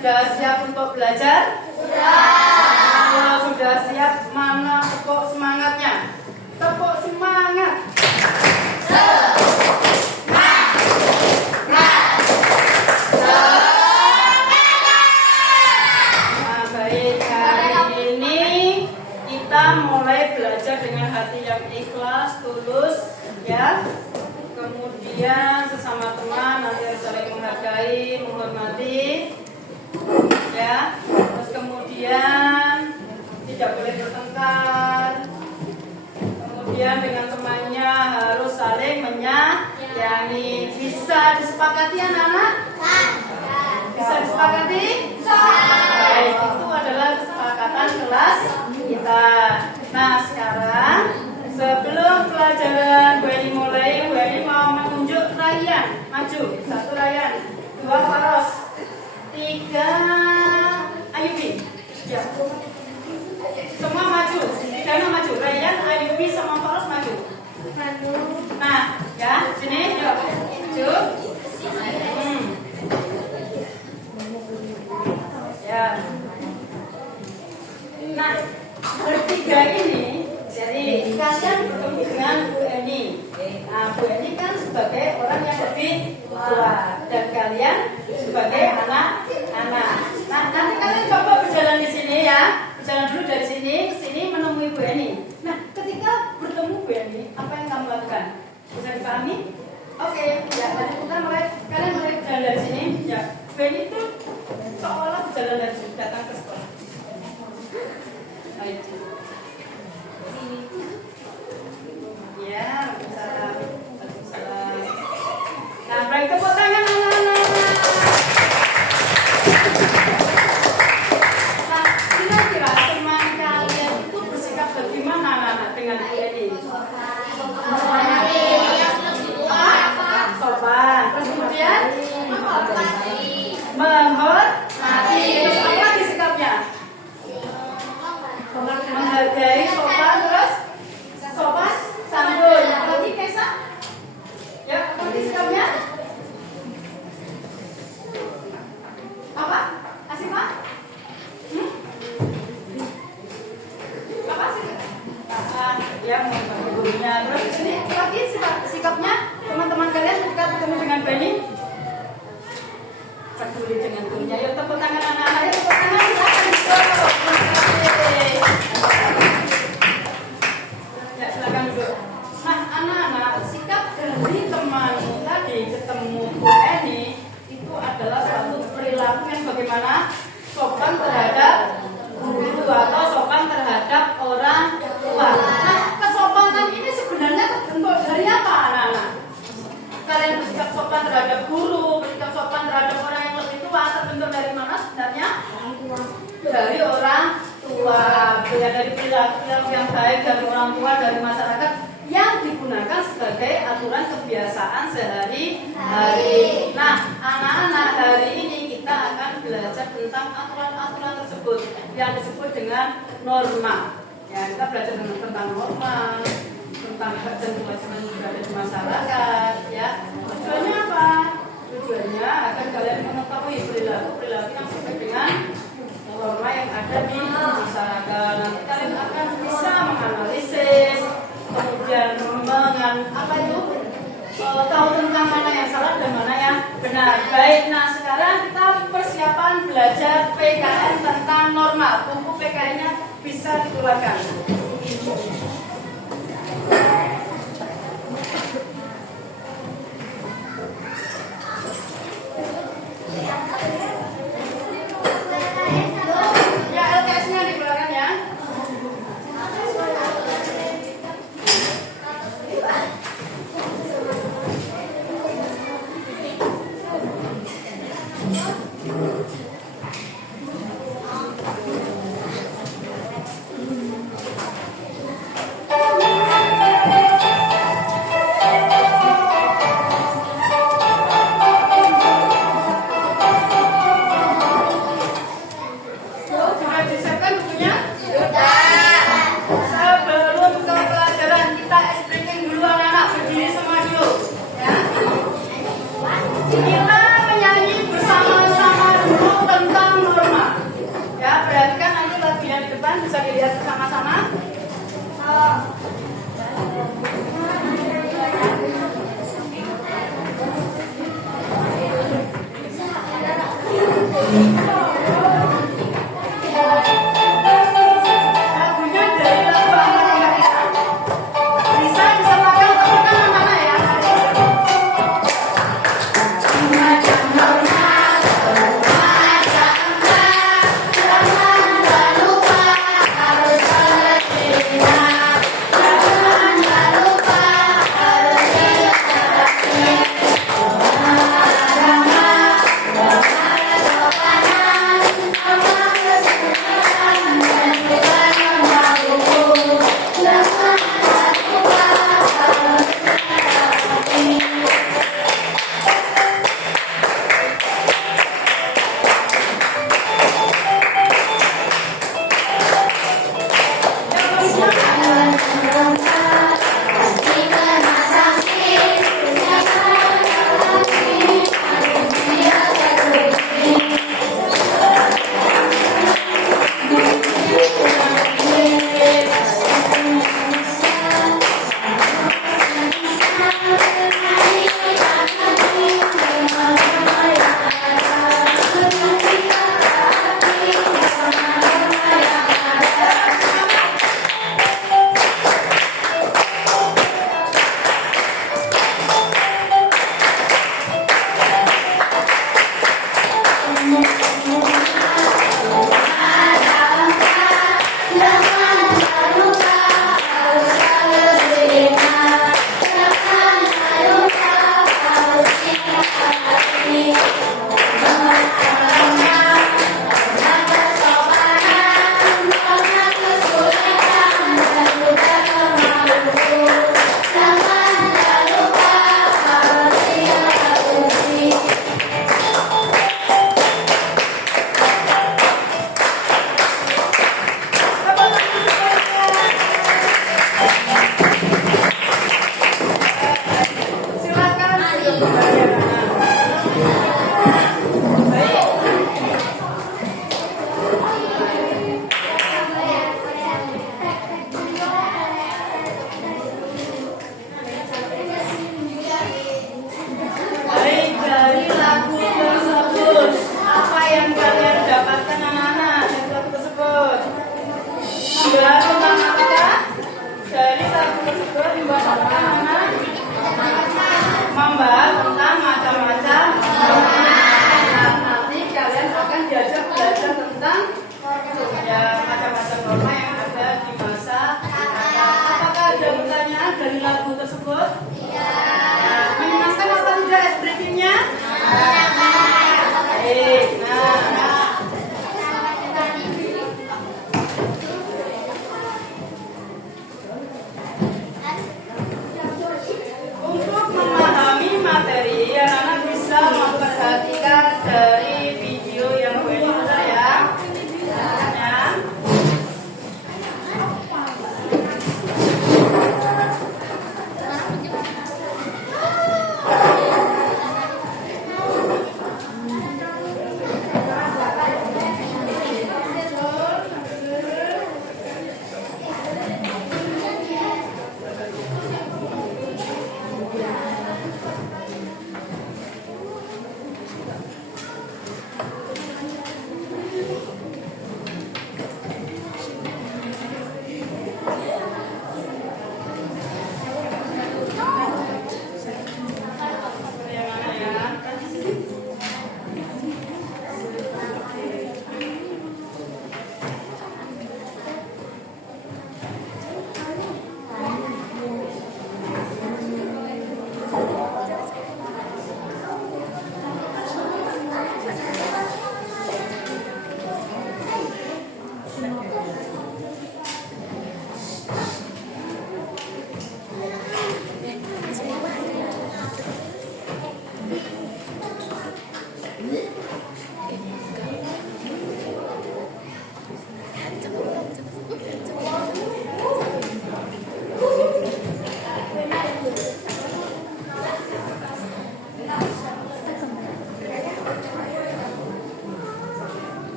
Sudah siap untuk belajar? Sudah. Kalau sudah siap, mana tepuk semangatnya? Tepuk semangat. Nah, baik, hari ini kita mulai belajar dengan hati yang ikhlas, tulus, ya. Kemudian sesama teman nanti harus saling menghargai, menghormati. Ya, terus kemudian tidak boleh bertengkar. Kemudian dengan temannya harus saling menyayangi. Bisa disepakati anak-anak? Bisa disepakati? Baik, itu adalah kesepakatan kelas kita. Nah, sekarang sebelum pelajaran Bu Eni mulai, Bu Eni mau menunjuk Rayyan. Maju, 1 Rayyan, 2 Faros, 3 Ayubi. Ya. Semua maju. 3 maju. Rayyan, Ayubi sama Faros maju. Nah, ya, sini yuk. Maju. Ya. Nah, bertiga ini jadi kalian bertemu dengan Bu Eni. Nah, Bu Eni kan sebagai orang yang lebih tua dan kalian sebagai anak-anak. Nah, nanti kalian coba berjalan di sini ya. Berjalan dulu dari sini ke sini menemui Bu Eni. Nah, ketika bertemu Bu Eni, apa yang kamu lakukan? Bisa dipahami? Oke, ya. Tadi kita kalian mulai berjalan dari sini. Ya, Bu Eni itu seolah berjalan dari sini datang ke sekolah. Baik. Ya, salam. Nah, beri tepuk tangan anak-anak. Nah, kira-kira teman kalian itu bersikap bagaimana anak-anak dengan Bu Eni? Sopan. Terus kemudian menghormati. Terus apa lagi sikapnya? Menghargai, sopan, terus sopan, santun. Apa lagi, Kesa? Ya, apa lagi sikapnya? Apa? Kasih Pak? Apa sih? Ya, menghormati gurunya. Terus di sini lagi sikapnya teman-teman kalian ketika bertemu dengan Beni peduli dengan gurunya. Yuk tepuk tangan anak-anak. Yuk tepuk tangan. Ya, silakan duduk. Nah, anak-anak, sikap dari temanmu tadi ketemu Bu Eni itu adalah suatu perilaku yang bagaimana? Sopan terhadap guru atau sopan terhadap orang tua. Nah, kesopanan ini sebenarnya terbentuk dari apa anak-anak? Kalian bersikap sopan terhadap guru, bersikap sopan terhadap orang yang lebih tua, terbentuk dari mana sebenarnya? Dari orang tua, ya, dari perilaku yang baik dari orang tua, dari masyarakat yang digunakan sebagai aturan kebiasaan sehari-hari. Nah, anak-anak, hari ini kita akan tentang aturan-aturan tersebut yang disebut dengan norma. Ya, kita belajar tentang norma, tentang hak dan kewajiban yang berada di masyarakat. Ya, tujuannya apa? Tujuannya agar kalian mengetahui perilaku yang sesuai dengan norma yang ada di masyarakat. Nanti kalian akan bisa menganalisis, kemudian tahu tentang mana yang salah dan mana yang benar. Baik, nah sekarang kita persiapan belajar PKN tentang norma. Buku PKN-nya bisa dikeluarkan. Ya, LKS-nya dikeluarkan ya.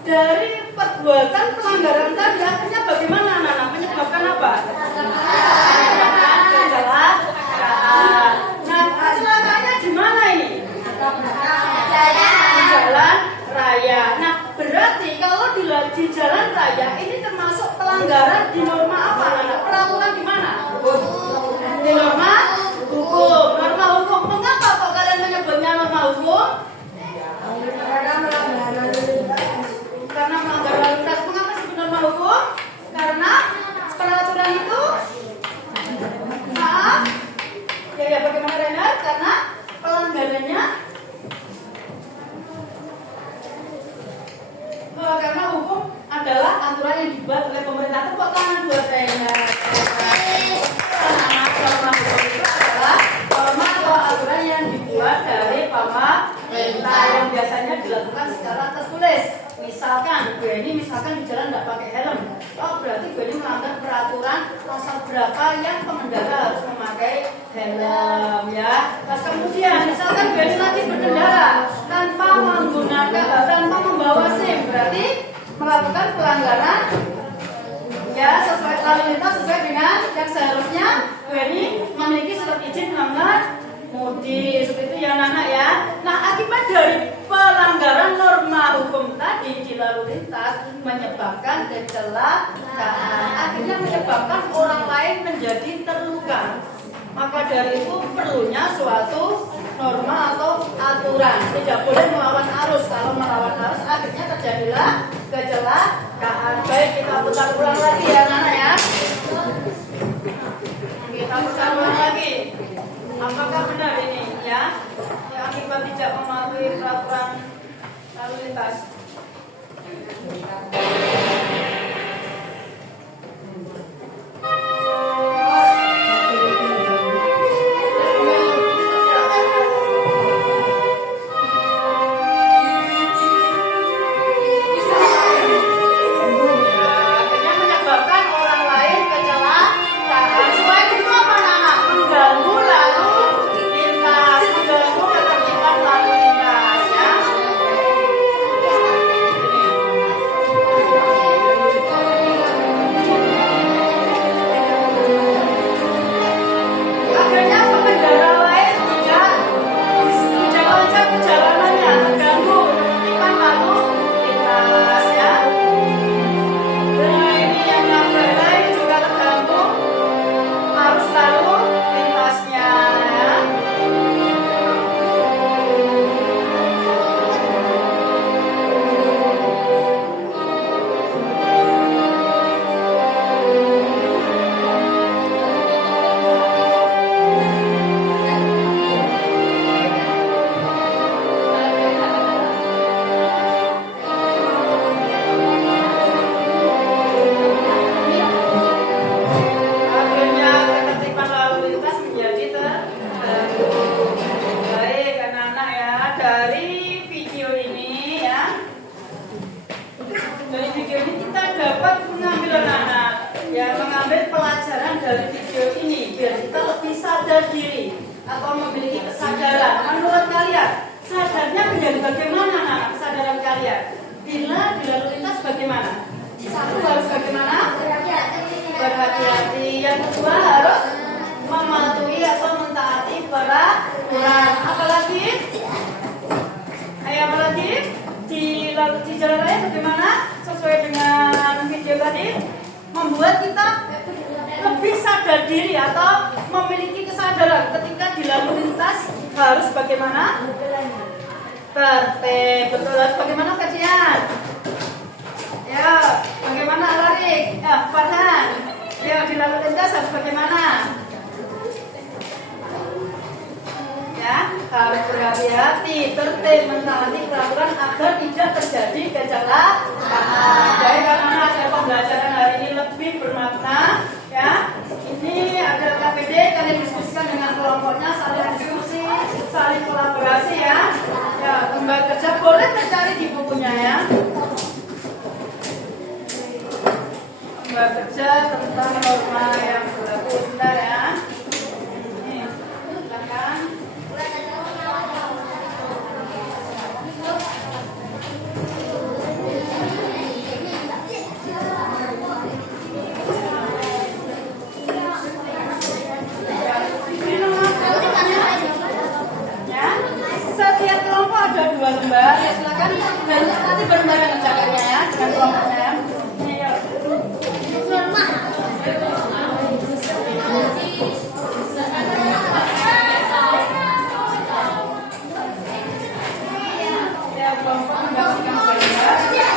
dari perbuatan pelanggaran tadi akhirnya bagaimana anak-anak? Menyebabkan apa? Kecelakaan. Nah, kecelakaannya di mana ini? Di jalan raya. Nah, berarti kalau di jalan raya ini termasuk pelanggaran di norma apa anak? Peraturan di mana? Di norma hukum. Norma hukum. Mengapa kok kalian menyebutnya norma hukum? Karena melanggar lalu lintas. Mengapa disebut norma hukum? Karena peraturan itu maaf. Ya bagaimana Renat? Karena pelanggarannya karena hukum adalah aturan yang dibuat oleh pemerintah. Tepuk tangan buat Renat. Norma hukum itu adalah norma atau aturan yang dibuat dari pemerintah yang biasanya dilakukan secara tertulis. Misalkan gue ini di jalan nggak pakai helm, oh berarti gue ini melanggar peraturan pasal berapa yang pengendara harus memakai helm ya. Terus kemudian misalkan gue ini lagi berkendara tanpa membawa SIM, berarti melakukan pelanggaran ya sesuai lalu lintas sesuai dengan yang seharusnya gue ini memiliki surat izin mengemudi seperti itu ya anak-anak ya. Nah akibat dari pelanggaran norma hukum tadi di lalu lintas menyebabkan kecelakaan, akhirnya menyebabkan orang lain menjadi terluka. Maka dari itu perlunya suatu norma atau aturan. Tidak boleh melawan arus. Kalau melawan arus akhirnya terjadilah kecelakaan. Baik, kita putar ulang lagi ya anak-anak ya. Kita putar ulang lagi. Apakah benar ini ya? Yang akibat tidak mematuhi peraturan lalu lintas. Di jalan raya bagaimana sesuai dengan video tadi, membuat kita lebih sadar diri atau memiliki kesadaran ketika di lalu lintas harus bagaimana tertib. Betul, harus bagaimana kajian ya, bagaimana lari ya Farhan ya, di lalu lintas harus bagaimana ya, harus berhati-hati, tertib, mentaati peraturan agar tidak terjadi kecelakaan. Baik, karena ada pembelajaran hari ini lebih bermakna ya. Ini ada KPD, kalian diskusikan dengan kelompoknya, saling diskusi, saling kolaborasi ya. Ya, kembali kerja boleh tercari di bukunya ya. Kembali kerja tentang norma yang berlaku, sebentar ya. Ini, silakan. nanti bareng-bareng ngecapnya ya dengan kelompoknya. Ya, kelompok mendapatkan gambar. Juga,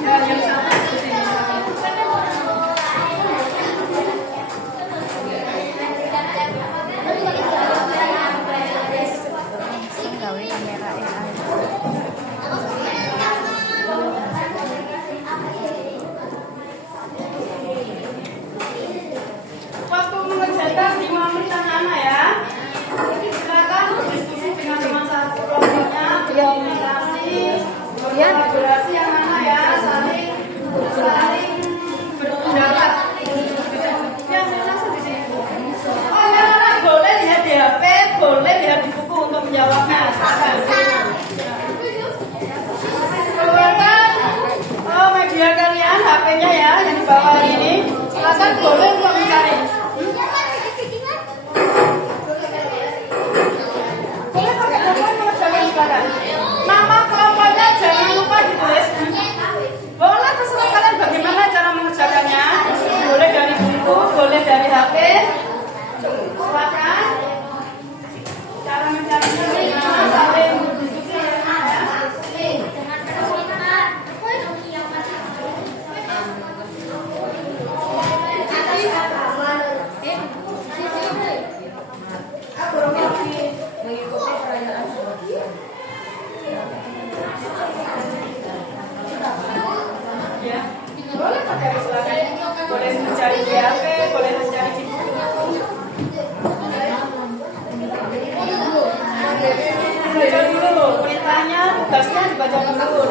ya, yang satu di sini. Waktu mengerjakan 5 menit anak-anak ya. Silakan diskusi dengan teman satu kelompoknya, komunikasi, berkolaborasi anak-anak ya, saling berpendapat. Ya, langsung di sini. Oh, anak-anak boleh lihat di HP, boleh lihat di buku untuk menjawabnya. Keluarkan media kalian, HP-nya ya, yang di bawah ini. Silakan boleh untuk mencari. Boleh pakai telepon mengerjakan sekarang. Nama kelompoknya jangan lupa ditulis. Boleh terserah kalian bagaimana cara mengerjakannya. Boleh dari buku, boleh dari HP. Silakan. Cara mencarinya bagaimana, saling berdiskusi ya. Ya, boleh pakai silakan. Boleh mencari di HP, boleh mencari di buku. Baca dulu perintahnya, tugasnya dibacakan dulu.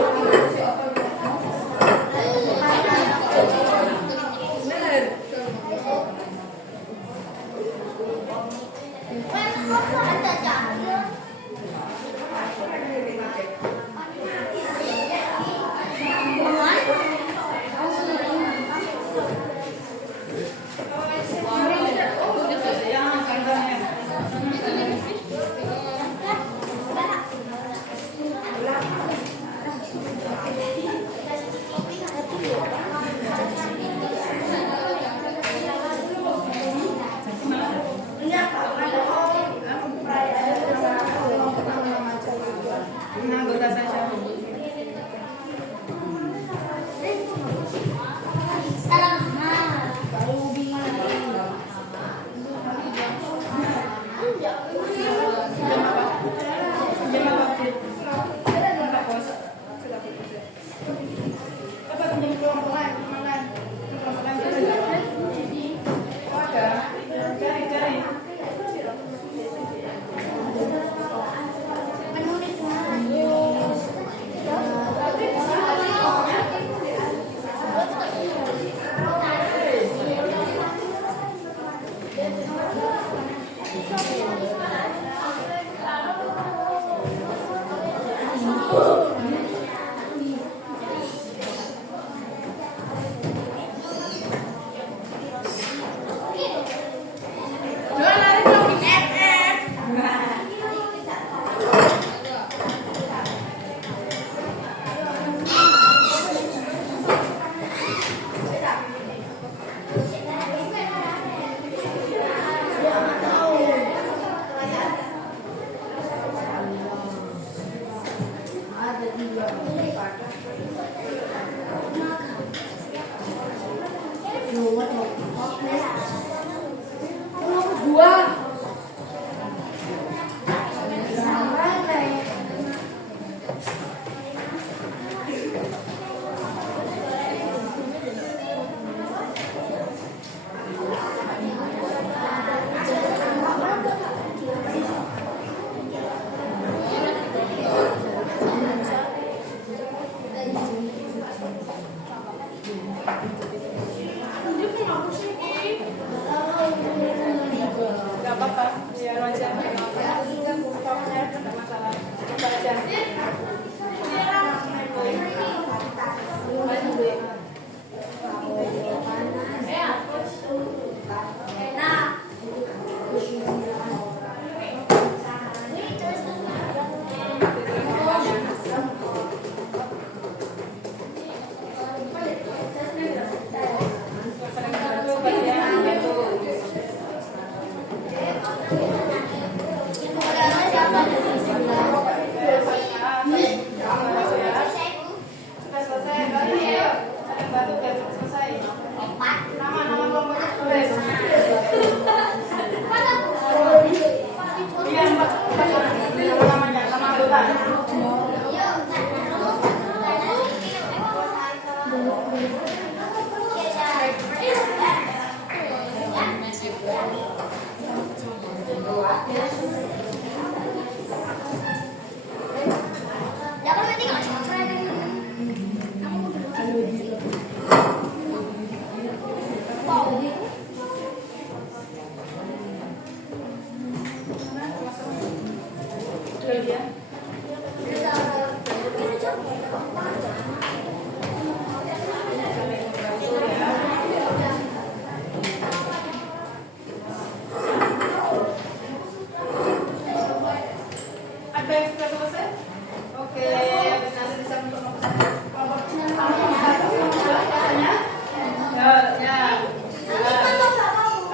Anggota saja.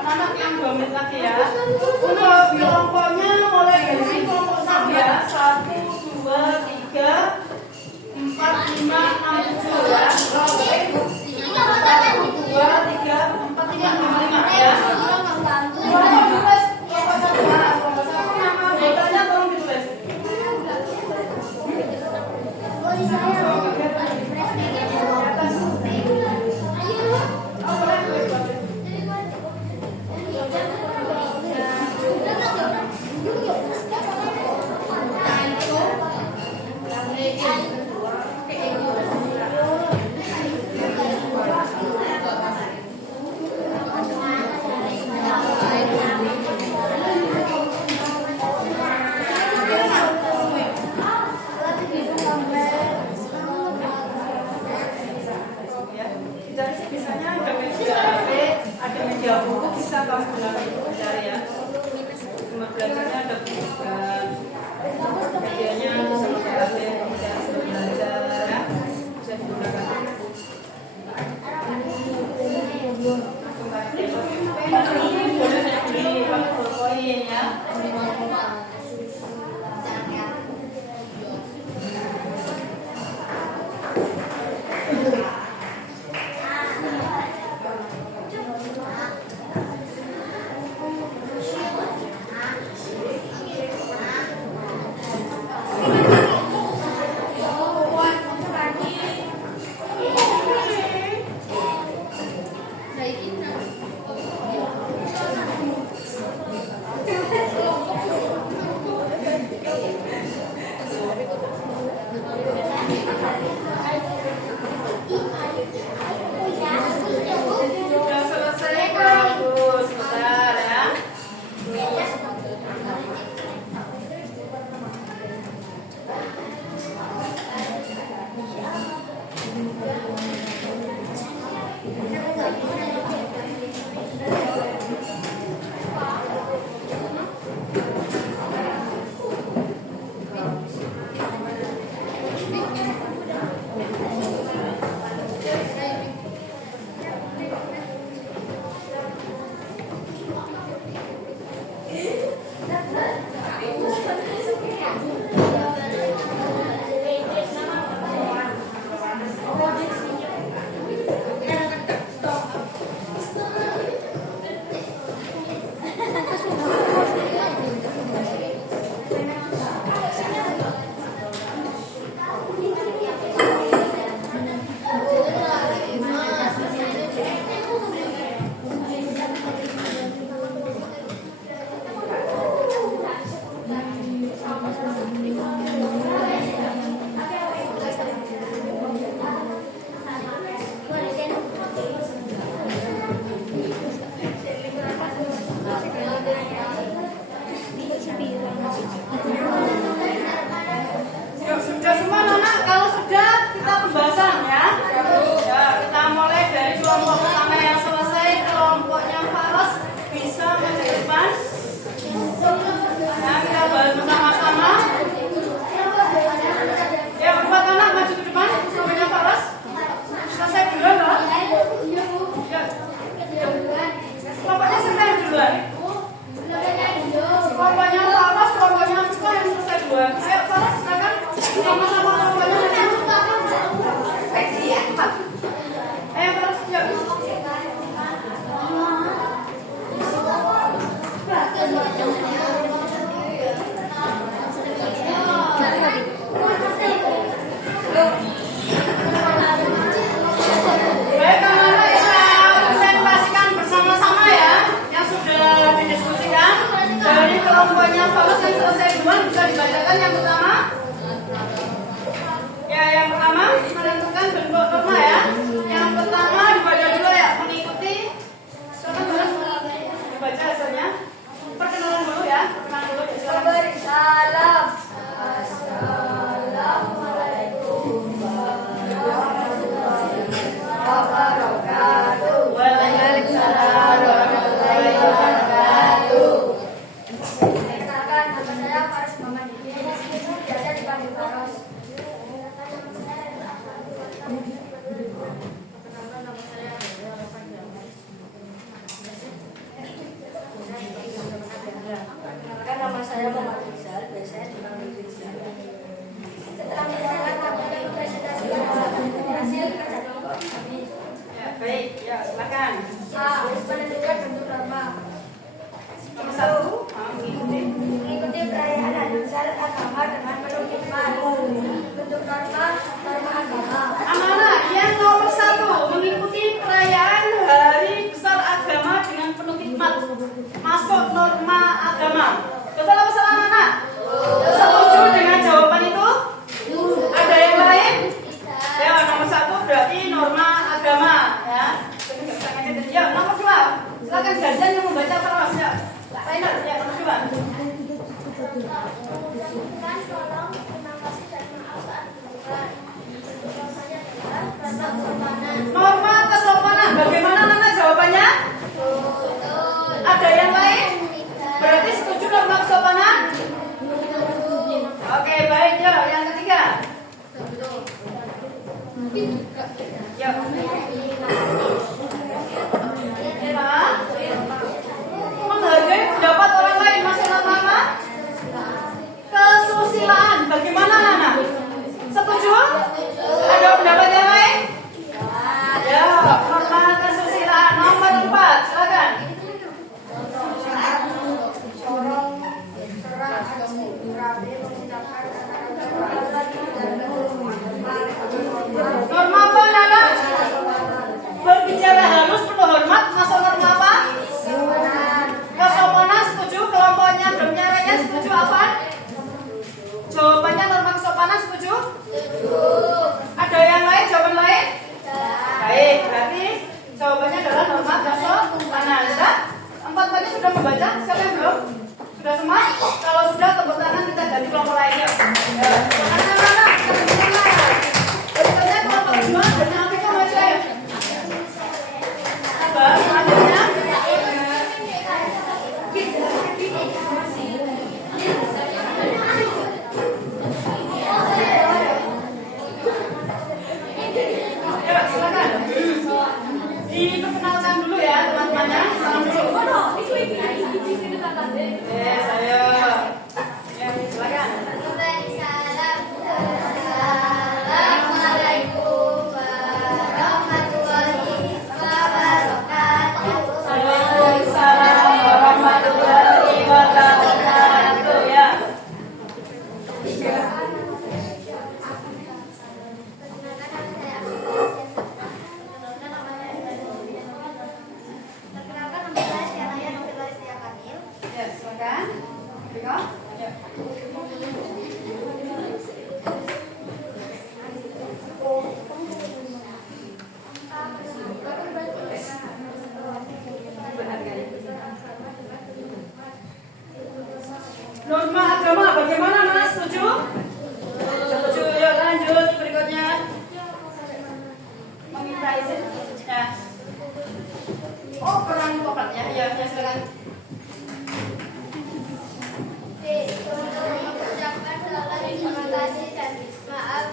Anak-anak yang 2 menit lagi ya. Untuk kelompoknya mulai dari kelompok 6 ya. 1, 2, 3, 4, 5, 6, 7 ya. 1, 2, 3, 4, 5, 5 ya. Kelompok tulis kelompok 1 ya. Kelompok 1 nama anggotanya tolong ditulis. Biasanya ada media HP, ada media buku, bisa kamu gunakan untuk belajar ya. Cuma belajarnya ada juga medianya bisa pakai HP, bisa belajar ya, bisa digunakan. Boleh saya beli pakai koin ya. Sudah selesai, bagus, sebentar ya. hasil kerja kelompok kami. Ya, baik. Ya, silakan. A. Menentukan bentuk norma. Nomor 1, Mengikuti perayaan hari besar agama dengan penuh hikmat. Bentuk norma agama. amanah yang nomor 1, mengikuti perayaan hari besar agama dengan penuh hikmat. Masuk norma agama. Betul apa salah anak? Setuju dengan jawaban itu? Ada yang lain? Ya, nomor 1 berarti norma agama. Ya, ya nomor 2, silakan Ganjan yang membaca terus ya. Lainnya, ya nomor 2. Mengucapkan tolong, terima kasih dan maaf saat berbuka. Jawabannya adalah rasa kesopanan. Norma kesopanan. Bagaimana Nana jawabannya? Ada yang lain? Berarti setuju norma kesopanan? Oke, baik ya. Yang ketiga. Ya. Menghargai pendapat orang lain masuk norma apa? Kesusilaan. Bagaimana Nana? Setuju? Ada pendapat yang lain? Ya, norma kesusilaan nomor 4. Silakan. Norma apa Nana? Berbicara halus penuh hormat. Masuk norma apa? Kesopanan. Setuju? Kelompoknya grupnya lainnya setuju apa? Jawabannya norma kesopanan setuju? Ada yang lain? Jawaban lain? Baik, berarti jawabannya adalah norma kesopanan. Sudah? 4-4-nya sudah membaca? Siapa yang belum? Sudah semua? Kalau sudah, tepuk tangan kita ganti kelompok lainnya. Ya, anak-anak, berikutnya kelompok 2 dengan Afrika baca ya. Apa? Selanjutnya? Ya, silakan. Diperkenalkan dulu ya teman-temannya. Salam dulu. Saya. Ya, silakan. Assalamualaikum warahmatullahi wabarakatuh. Waalaikumsalam warahmatullahi wabarakatuh. Ya. Perkenalkan nama saya Syaraya Novela Istia Kamil. Ya, silakan. Riko. Ya. Norma agama bagaimana Mas? Setuju? Setuju. Ya, lanjut berikutnya. Meminta izin. Ya. Oh, perang topatnya. Ya, ya silakan. Mengucapkan salam terima kasih dan maaf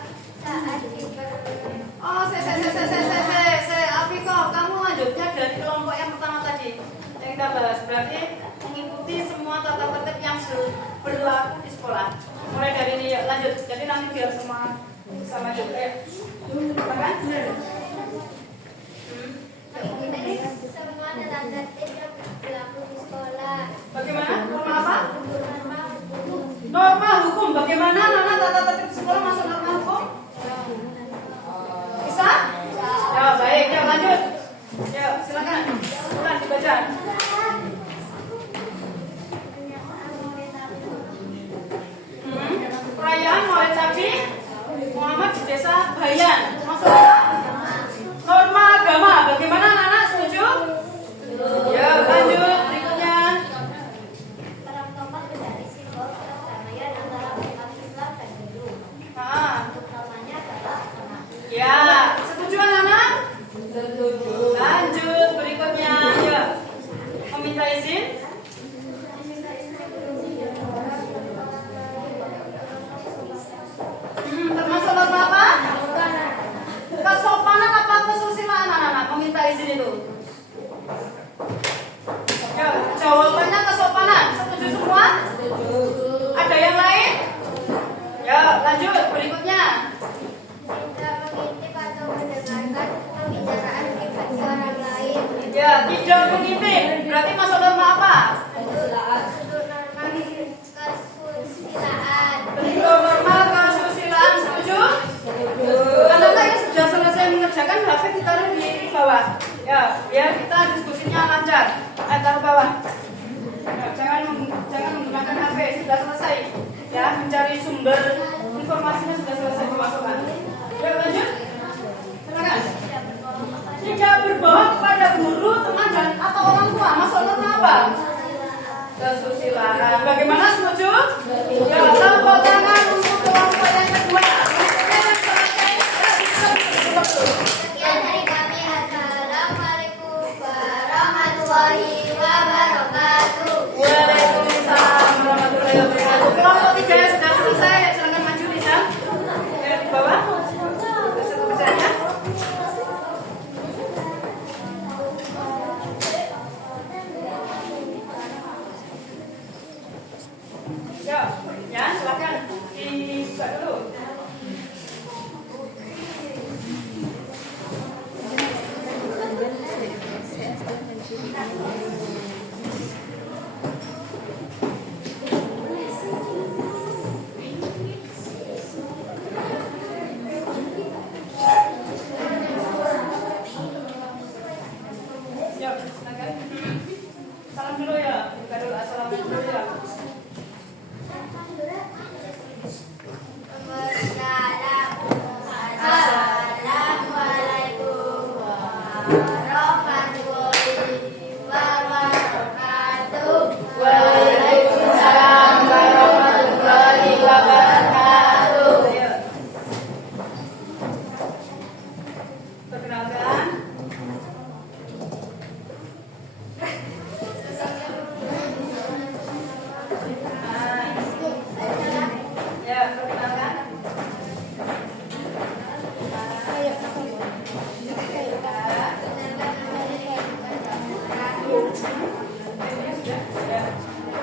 saat Oh, Afiko, kamu lanjutnya dari kelompok yang pertama tadi yang kita bahas. Berarti mengikuti semua tata tertib yang berlaku di sekolah. Mulai dari ini, yuk lanjut. Jadi nanti biar semua sama juga. Ya. Kan? semua tata tertib yang berlaku di sekolah. Bagaimana? Norma apa? Norma hukum. Bagaimana Nana tata tertib sekolah masuk norma hukum? Bisa? Ya, baik. Ya, lanjut. Ya, silakan. Silakan dibaca. Perayaan Maulid Nabi Muhammad di desa Bayan. Masuk apa? Norma agama. Bagaimana Nana? Setuju? Ya, lanjut. Berikutnya. Perang tomat menjadi simbol perdamaian antara umat Islam dan Hindu. Nah, Untuk namanya adalah anak. ya, setuju anak-anak? Setuju. Lanjut berikutnya. Ya. Meminta izin. Termasuk norma apa? Tidak mengintip. Berarti masuk norma apa? Bentuk norma kesusilaan. Setuju? Anak-anak yang sudah selesai mengerjakan HP ditaruh di bawah. Ya, biar kita diskusinya lancar. Taruh bawah. Ya, jangan menggunakan HP. Sudah selesai. Ya, mencari sumber informasinya sudah selesai dimasukkan. Yuk lanjut. Silakan. Tidak berbohong kepada guru, teman dan atau orang tua. Masuk norma apa? Kesusilaan. Bagaimana, setuju? Ya, tepuk tangan untuk kelompok yang kedua. Sekian dari kami. Assalamualaikum warahmatullahi wabarakatuh. Waalaikumsalam warahmatullahi wabarakatuh. Kelompok 3 yang sudah selesai, silakan maju Lisa. Ya, di bawah. Satu kerjanya. Ya, silakan dibuka dulu. Yuk, silakan. Salam dulu ya. Buka dulu. Assalamualaikum dulu ya. Assalamualaikum warahmatullahi wabarakatuh. Waalaikumsalam warahmatullahi wabarakatuh. Ayo. Perkenalkan. Ya, perkenalkan.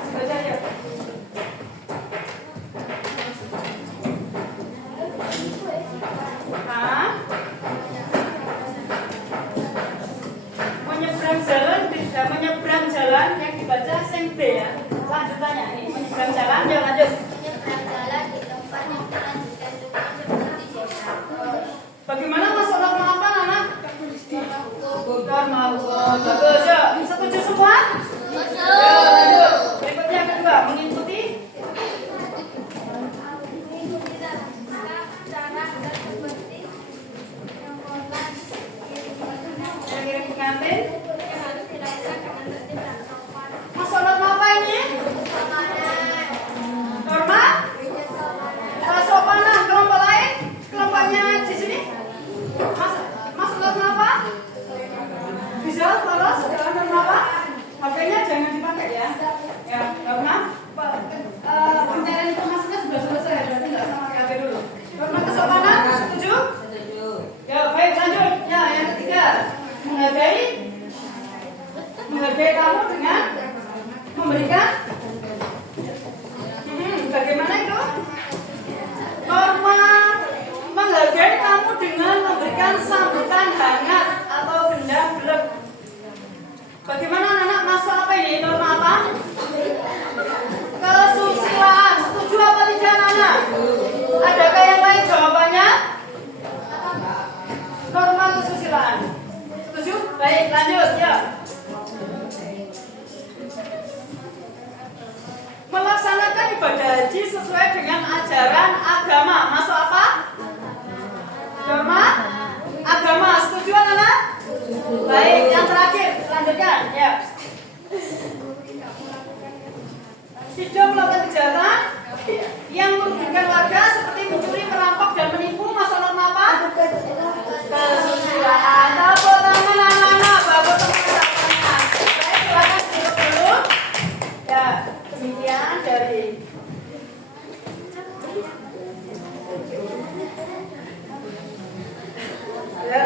Baca ya. Menyeberang jalan yang dibaca sing B ya. Lanjutannya ini menyeberang jalan ya lanjut. Menyeberang jalan di tempat yang dilanjutkan dengan seperti desa. Bagaimana masuk norma apa Nana? Norma hukum. Bagus ya. Setuju semua? Ya, lanjut. Berikutnya yang kedua mengikuti. Kira-kira pengantin. Masuk norma apa ini? Norma? Kesopanan. Kelompok lain? Kelompoknya di sini? Masuk norma apa? Bisa lolos dalam norma apa? HP-nya jangan dipakai ya. Ya, norma. Pencarian informasinya sudah selesai, berarti nggak usah pakai HP dulu. Norma kesopanan, setuju? Setuju. Ya, baik lanjut. Ya, yang ketiga, menghargai kamu dengan memberikan. Bagaimana itu? Norma menghargai kamu dengan memberikan sambutan hangat atau benda belek. Bagaimana anak masuk apa ini? Norma apa? Kesusilaan. Setuju apa tidak anak? Adakah yang lain jawabannya? Norma kesusilaan. Setuju? Baik, lanjut ya. Melaksanakan ibadah haji sesuai dengan ajaran agama. Masuk apa? Norma agama. Setuju anak? Baik, yang terakhir lanjutkan ya. Tidak melakukan kejahatan yang merugikan warga seperti mencuri, merampok dan menipu. Masuk norma apa? Kesusilaan. Tepuk tangan anak-anak. Bagus teman-teman. Baik, silakan duduk dulu. Ya, demikian dari ya.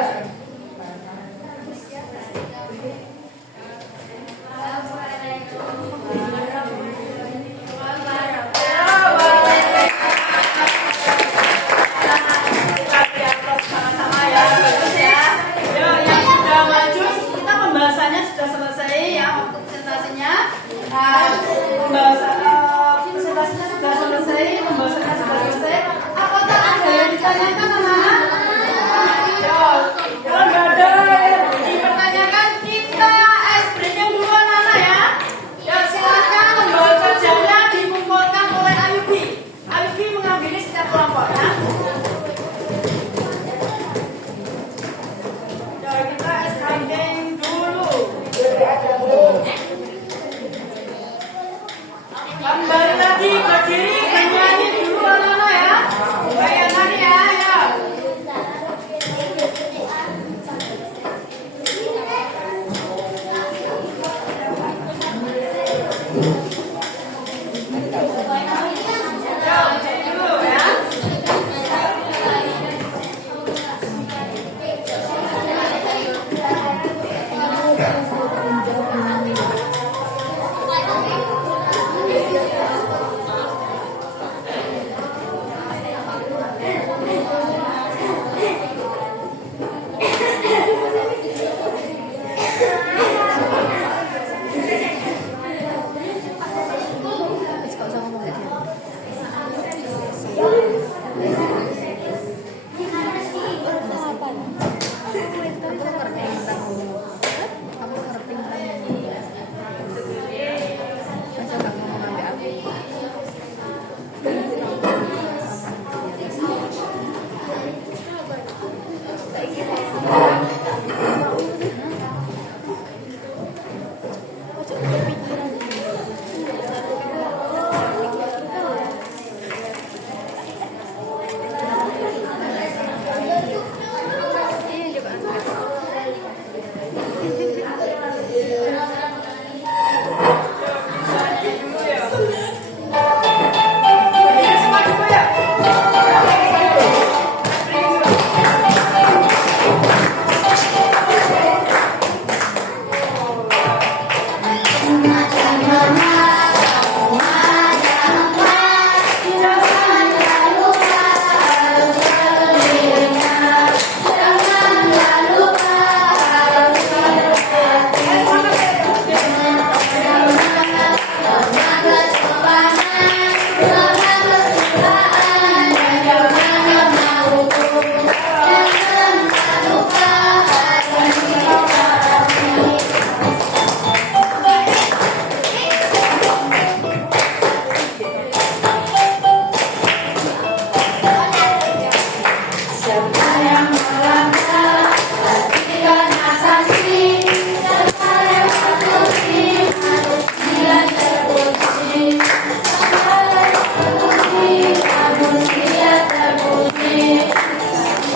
yang melanggar perhatikan asasi serta yang patuhi harus dia terpuji segala yang patuhi namun dia terpuji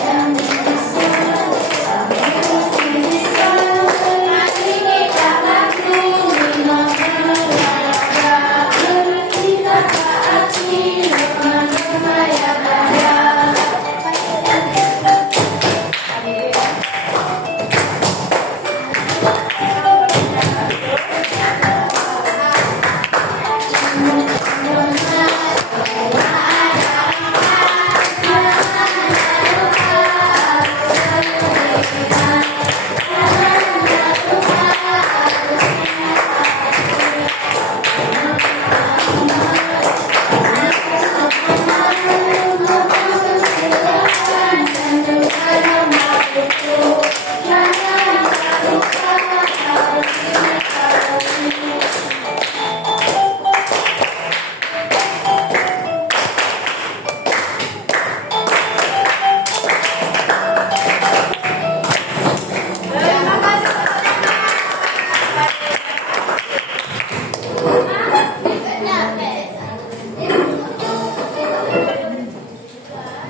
yang bisa hati kita mampu menolak kita taati norma-norma yang ada.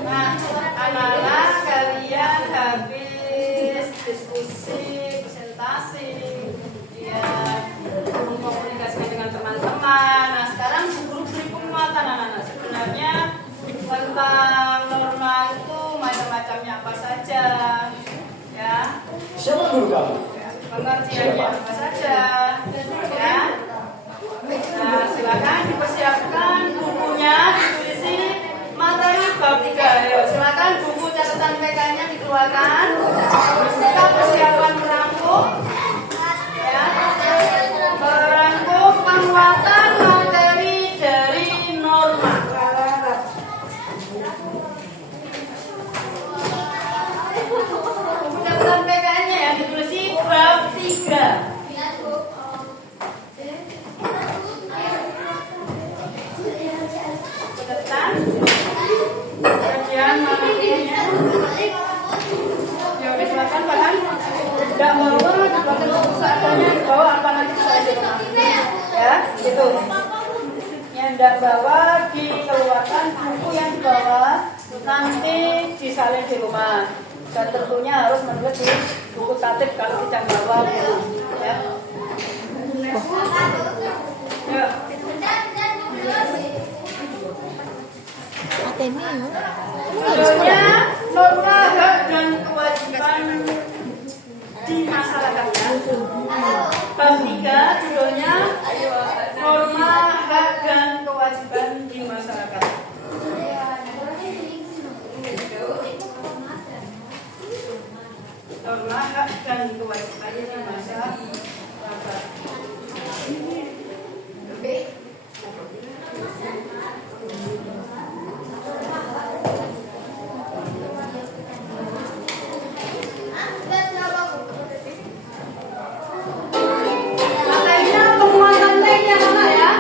Nah, anak-anak kalian habis diskusi, presentasi, ya, mengkomunikasikan dengan teman-teman. Nah, sekarang guru beri penguatan anak-anak. Sebenarnya tentang norma itu macam-macamnya apa saja, ya. Siapa guru kamu? Pengertiannya apa saja, ya. Nah, silakan dipersiapkan bukunya, ditulisi materi bab 3. Ayo, silakan buku catatan PK-nya dikeluarkan. Kita persiapan merangkum, ya. Merangkum penguatan materi dari norma. Buku catatan PK-nya ya ditulisi bab 3. Catatan. Kemudian materinya. Ya udah silakan bahan. Tidak bawa dibuatkan buku seadanya, dibawa apa nanti saya di rumah. Ya, gitu. Yang tidak bawa dikeluarkan buku yang dibawa nanti disalin di rumah. Dan tentunya harus menulis di buku tatip kalau tidak bawa buku. Ya. Ya. Judulnya norma hak dan kewajiban di masyarakat. Bab 3 judulnya norma hak dan kewajiban di masyarakat. Norma hak dan kewajiban di masyarakat. Materinya penguatan linknya mana ya?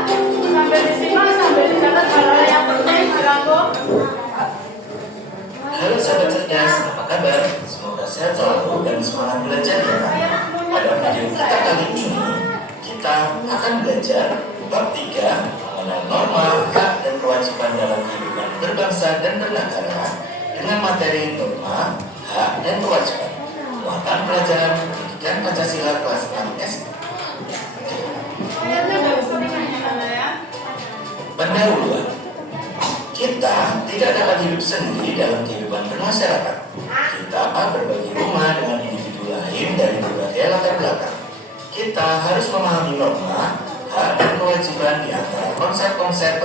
Sambil disimak, sambil dicatat hal-hal yang penting dirangkum. Halo sahabat cerdas, apa kabar? Semoga sehat selalu dan semangat belajar ya. Pada video kita kali ini, kita akan belajar bab 3 mengenai norma, hak dan kewajiban dalam kehidupan berbangsa dan bernegara dengan materi norma, hak dan kewajiban. Muatan pelajaran pendidikan Pancasila kelas 6 SD. Ayatnya nggak usah diingat mana ya? Pendahuluan. Kita tidak dapat hidup sendiri dalam kehidupan bermasyarakat. Kita berbagi rumah dengan individu lain dari berbagai latar belakang. Kita harus memahami norma, hak dan kewajiban di antara konsep-konsep